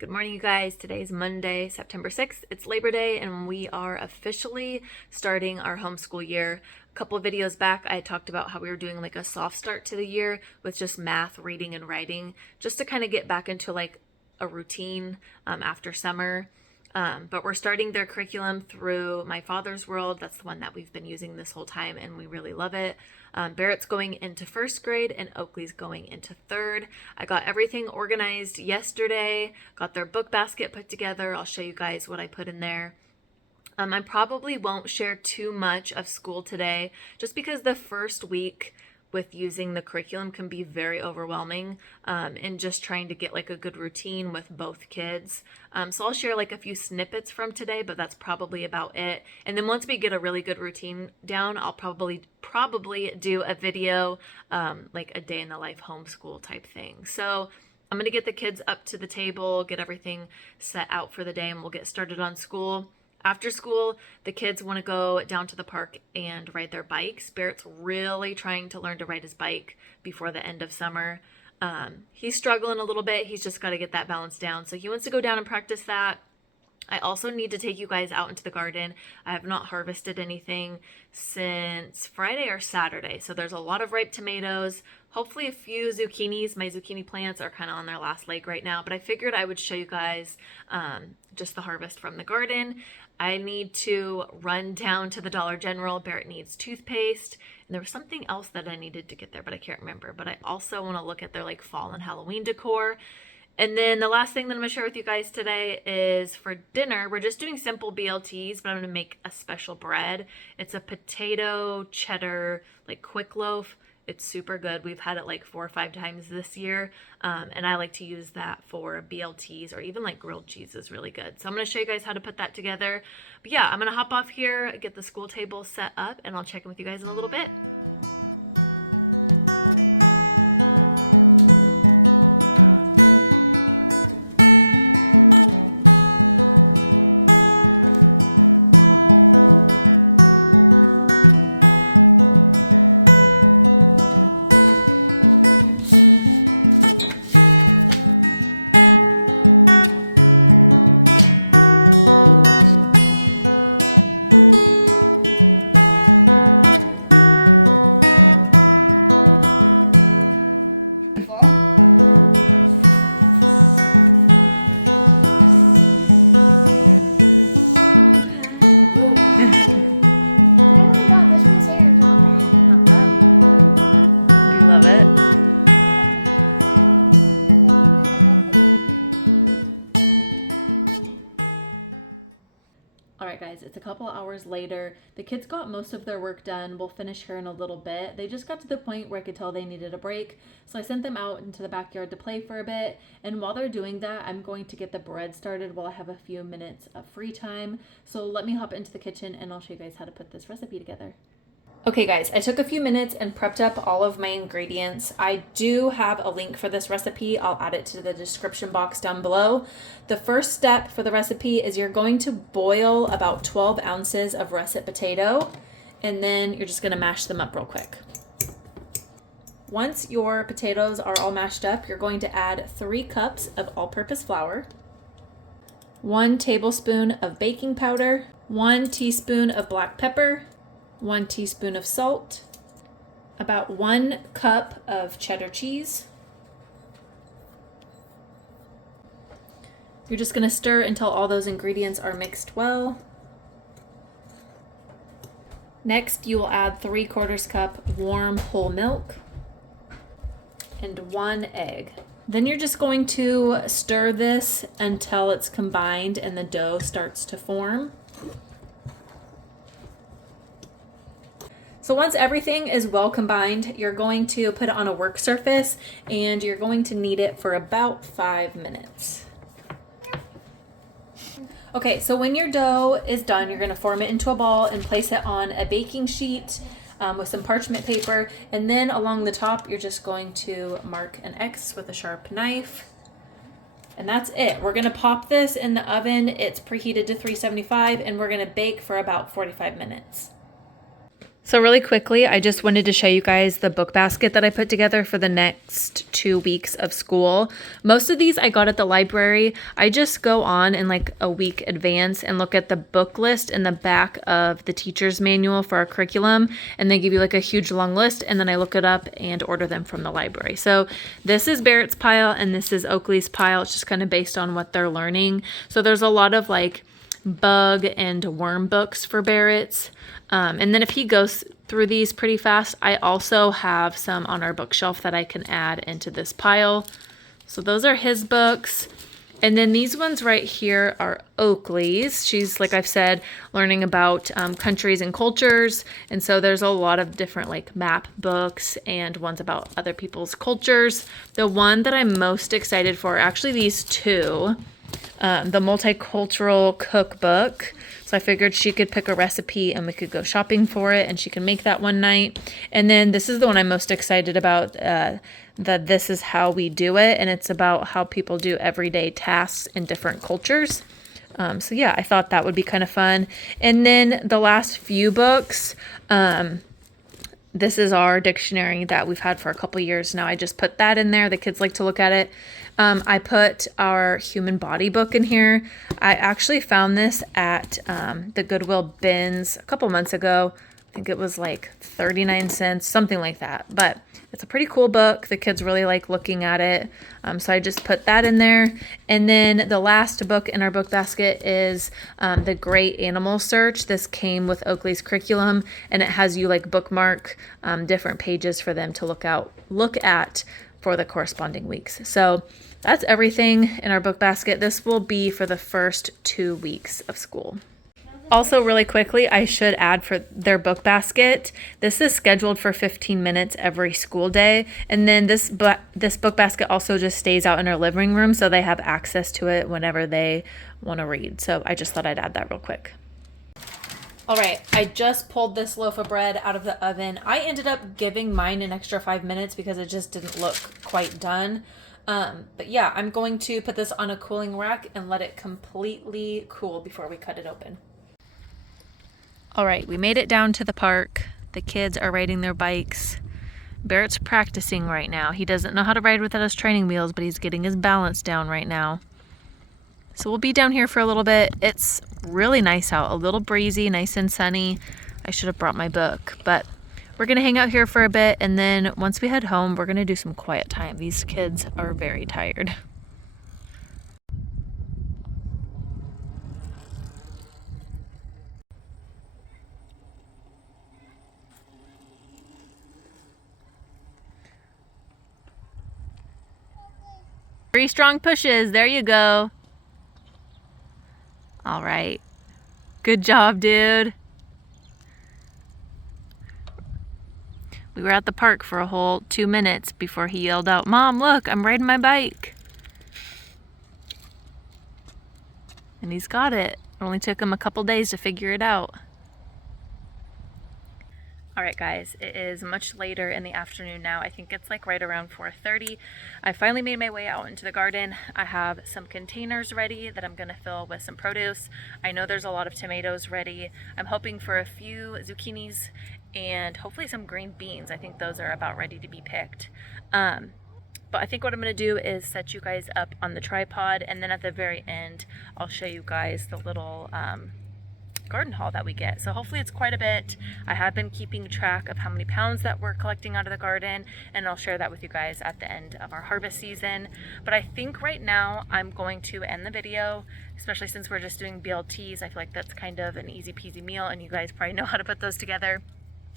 Good morning, you guys. Today is Monday, September 6th. It's Labor Day, and we are officially starting our homeschool year. A couple of videos back, I talked about how we were doing like a soft start to the year with just math, reading, and writing, just to kind of get back into like a routine after summer. But we're starting their curriculum through My Father's World. That's the one that we've been using this whole time, and we really love it. Barrett's going into first grade, and Oakley's going into third. I got everything organized yesterday, got their book basket put together. I'll show you guys what I put in there. I probably won't share too much of school today, just because the first week with using the curriculum can be very overwhelming, and just trying to get like a good routine with both kids. So I'll share like a few snippets from today, but that's probably about it. And then once we get a really good routine down, I'll probably do a video, like a day in the life homeschool type thing. So I'm going to get the kids up to the table, get everything set out for the day, and we'll get started on school. After school, the kids want to go down to the park and ride their bikes. Barrett's really trying to learn to ride his bike before the end of summer. He's struggling a little bit. He's just got to get that balance down. So he wants to go down and practice that. I also need to take you guys out into the garden. I have not harvested anything since Friday or Saturday. So there's a lot of ripe tomatoes, hopefully a few zucchinis. My zucchini plants are kind of on their last leg right now, but I figured I would show you guys just the harvest from the garden. I need to run down to the Dollar General. Barrett needs toothpaste. And there was something else that I needed to get there, but I can't remember. But I also want to look at their like fall and Halloween decor. And then the last thing that I'm going to share with you guys today is for dinner, we're just doing simple BLTs, but I'm going to make a special bread. It's a potato cheddar, like quick loaf. It's super good. We've had it like 4 or 5 times this year. And I like to use that for BLTs, or even like grilled cheese is really good. So I'm going to show you guys how to put that together. But yeah, I'm going to hop off here, get the school table set up, and I'll check in with you guys in a little bit. It's a couple hours later. The kids got most of their work done. We'll finish here in a little bit. They just got to the point where I could tell they needed a break. So I sent them out into the backyard to play for a bit. And while they're doing that, I'm going to get the bread started while I have a few minutes of free time. So let me hop into the kitchen and I'll show you guys how to put this recipe together. Okay guys, I took a few minutes and prepped up all of my ingredients. I do have a link for this recipe. I'll add it to the description box down below. The first step for the recipe is you're going to boil about 12 ounces of russet potato, and then you're just going to mash them up real quick. Once your potatoes are all mashed up, you're going to add 3 cups of all-purpose flour, 1 tablespoon of baking powder, 1 teaspoon of black pepper, 1 teaspoon of salt, about 1 cup of cheddar cheese. You're just going to stir until all those ingredients are mixed well. Next, you will add 3/4 cup warm whole milk and 1 egg. Then you're just going to stir this until it's combined and the dough starts to form. So once everything is well combined, you're going to put it on a work surface and you're going to knead it for about 5 minutes. Okay, so when your dough is done, you're going to form it into a ball and place it on a baking sheet with some parchment paper. And then along the top, you're just going to mark an X with a sharp knife. And that's it. We're going to pop this in the oven. It's preheated to 375 and we're going to bake for about 45 minutes. So really quickly, I just wanted to show you guys the book basket that I put together for the next 2 weeks of school. Most of these I got at the library. I just go on in like a week advance and look at the book list in the back of the teacher's manual for our curriculum, and they give you like a huge long list, and then I look it up and order them from the library. So this is Barrett's pile and this is Oakley's pile. It's just kind of based on what they're learning. So there's a lot of like bug and worm books for Barrett's. And then if he goes through these pretty fast, I also have some on our bookshelf that I can add into this pile. So those are his books. And then these ones right here are Oakley's. She's, like I've said, learning about countries and cultures. And so there's a lot of different like map books and ones about other people's cultures. The one that I'm most excited for, actually these two, the multicultural cookbook. So I figured she could pick a recipe and we could go shopping for it and she can make that one night. And then this is the one I'm most excited about, that this is how we do it. And it's about how people do everyday tasks in different cultures. So yeah, I thought that would be kind of fun. And then the last few books, this is our dictionary that we've had for a couple years now. I just put that in there. The kids like to look at it. I put our human body book in here. I actually found this at the Goodwill bins a couple months ago. I think it was like 39 cents, something like that. But it's a pretty cool book. The kids really like looking at it. So I just put that in there. And then the last book in our book basket is The Great Animal Search. This came with Oakley's curriculum, and it has you like bookmark different pages for them to look at for the corresponding weeks. So that's everything in our book basket. This will be for the first 2 weeks of school. Also, really quickly, I should add for their book basket, this is scheduled for 15 minutes every school day. And then this book basket also just stays out in our living room, so they have access to it whenever they want to read. So I just thought I'd add that real quick. All right, I just pulled this loaf of bread out of the oven. I ended up giving mine an extra 5 minutes because it just didn't look quite done. But yeah, I'm going to put this on a cooling rack and let it completely cool before we cut it open. All right, we made it down to the park. The kids are riding their bikes. Barrett's practicing right now. He doesn't know how to ride without his training wheels, but he's getting his balance down right now. So we'll be down here for a little bit. It's really nice out, a little breezy, nice and sunny. I should have brought my book, but we're gonna hang out here for a bit, and then once we head home, we're gonna do some quiet time. These kids are very tired. Three strong pushes, there you go. All right, good job, dude. We were at the park for a whole 2 minutes before he yelled out, "Mom, look, I'm riding my bike." And he's got it. It only took him a couple days to figure it out. All right, guys, it is much later in the afternoon now. I think it's like right around 4:30. I finally made my way out into the garden. I have some containers ready that I'm gonna fill with some produce. I know there's a lot of tomatoes ready. I'm hoping for a few zucchinis and hopefully some green beans. I think those are about ready to be picked. But I think what I'm gonna do is set you guys up on the tripod, and then at the very end, I'll show you guys the little garden haul that we get. So hopefully it's quite a bit. I have been keeping track of how many pounds that we're collecting out of the garden, and I'll share that with you guys at the end of our harvest season. But I think right now I'm going to end the video, especially since we're just doing BLTs. I feel like that's kind of an easy peasy meal, and you guys probably know how to put those together.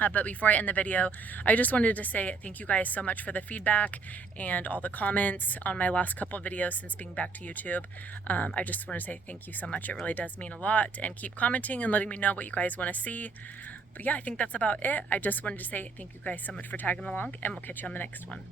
But before I end the video, I just wanted to say thank you guys so much for the feedback and all the comments on my last couple of videos since being back to YouTube. I just want to say thank you so much. It really does mean a lot, and keep commenting and letting me know what you guys want to see. But yeah, I think that's about it. I just wanted to say thank you guys so much for tagging along, and we'll catch you on the next one.